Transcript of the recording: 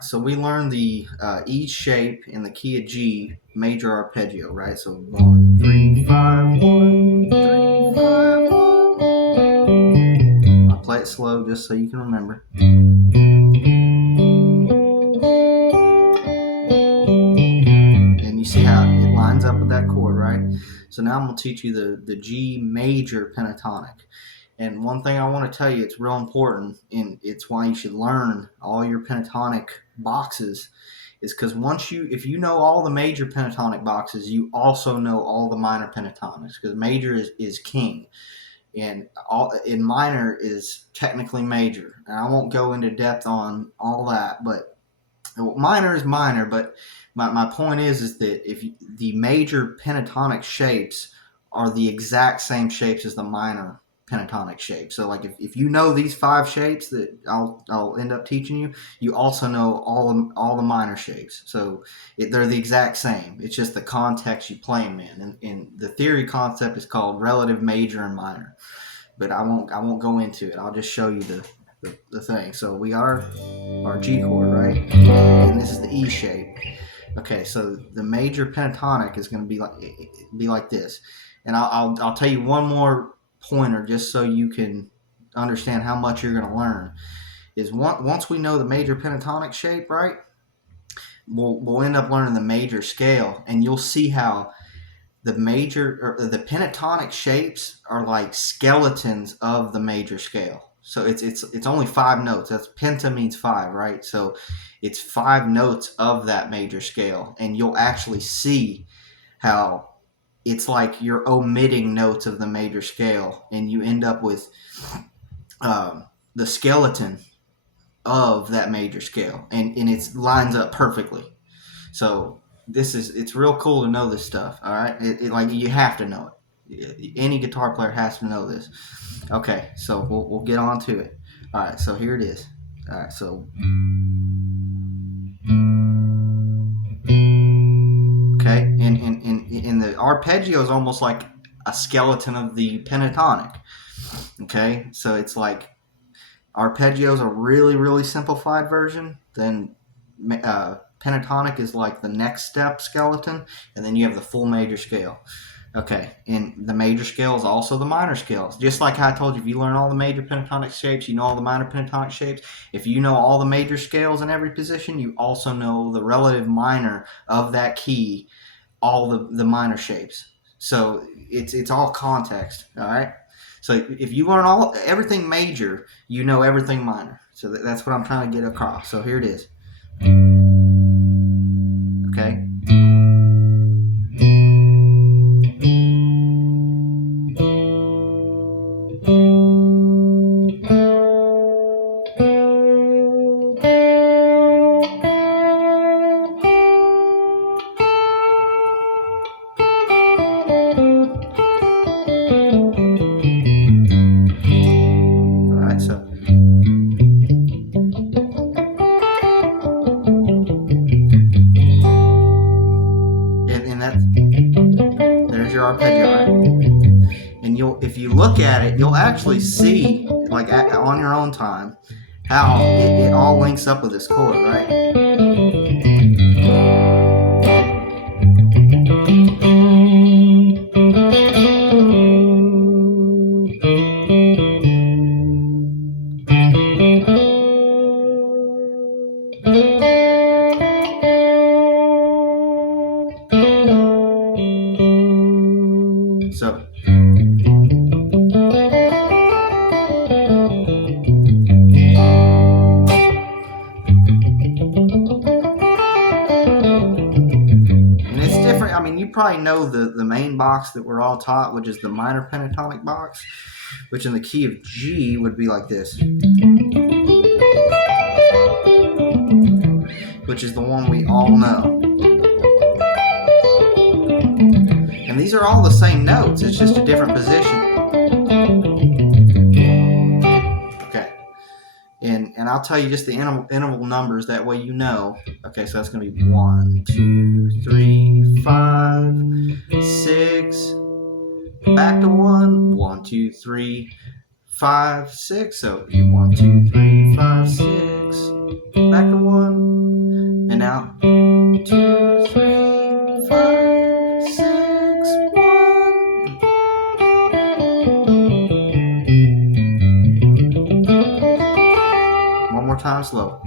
So we learned the E shape in the key of G major arpeggio, right? So 1, 3, 5, 1, 3, 5, 1. I'll play it slow just so you can remember. And you see how it lines up with that chord, right? So now I'm going to teach you the G major pentatonic. And one thing I want to tell you, it's real important, and it's why you should learn all your pentatonic boxes, is because if you know all the major pentatonic boxes, you also know all the minor pentatonics, because major is king, and minor is technically major. And I won't go into depth on all that, but minor is minor. But my point is that if the major pentatonic shapes are the exact same shapes as the minor pentatonic shape. So like if you know these 5 shapes that I'll end up teaching you, you also know all the minor shapes. So they're the exact same. It's just the context you play them in. And the theory concept is called relative major and minor. But I won't go into it. I'll just show you the thing. So we got our G chord, right? And this is the E shape. Okay, so the major pentatonic is going to be like this. And I'll tell you one more pointer just so you can understand how much you're going to learn. Is once we know the major pentatonic shape, right? We'll end up learning the major scale, and you'll see how the pentatonic shapes are like skeletons of the major scale. So it's only 5 notes. That's penta means 5, right? So it's 5 notes of that major scale, and you'll actually see how it's like you're omitting notes of the major scale, and you end up with the skeleton of that major scale, and it lines up perfectly. So it's real cool to know this stuff. All right, like you have to know it. Any guitar player has to know this. Okay, so we'll get on to it. All right, so here it is. All right, so okay, and the arpeggio is almost like a skeleton of the pentatonic. Okay, so it's like arpeggio is a really simplified version. Then pentatonic is like the next step skeleton, and then you have the full major scale. Okay, and the major scale is also the minor scales. Just like I told you, if you learn all the major pentatonic shapes, you know all the minor pentatonic shapes. If you know all the major scales in every position, you also know the relative minor of that key, all the minor shapes. So it's all context, all right? So if you learn everything major, you know everything minor. So that's what I'm trying to get across. So here it is. Okay. All right, so there's your arpeggio, right? And if you look at it, you'll actually see, like on your own time, how it all links up with this chord, right? So it's different. I mean, you probably know the main box that we're all taught, which is the minor pentatonic box, which in the key of G would be like this, which is the one we all know. And these are all the same notes. It's just a different position. Okay. And I'll tell you just the interval numbers. That way you know. Okay, so that's going to be 1, 2, 3, 5, 6. Back to 1. 1, 2, 3, 5, 6. So 1, 2, 3, 5, 6. back to 1, and now 2, 3, 5, 6, 1. One more time slow.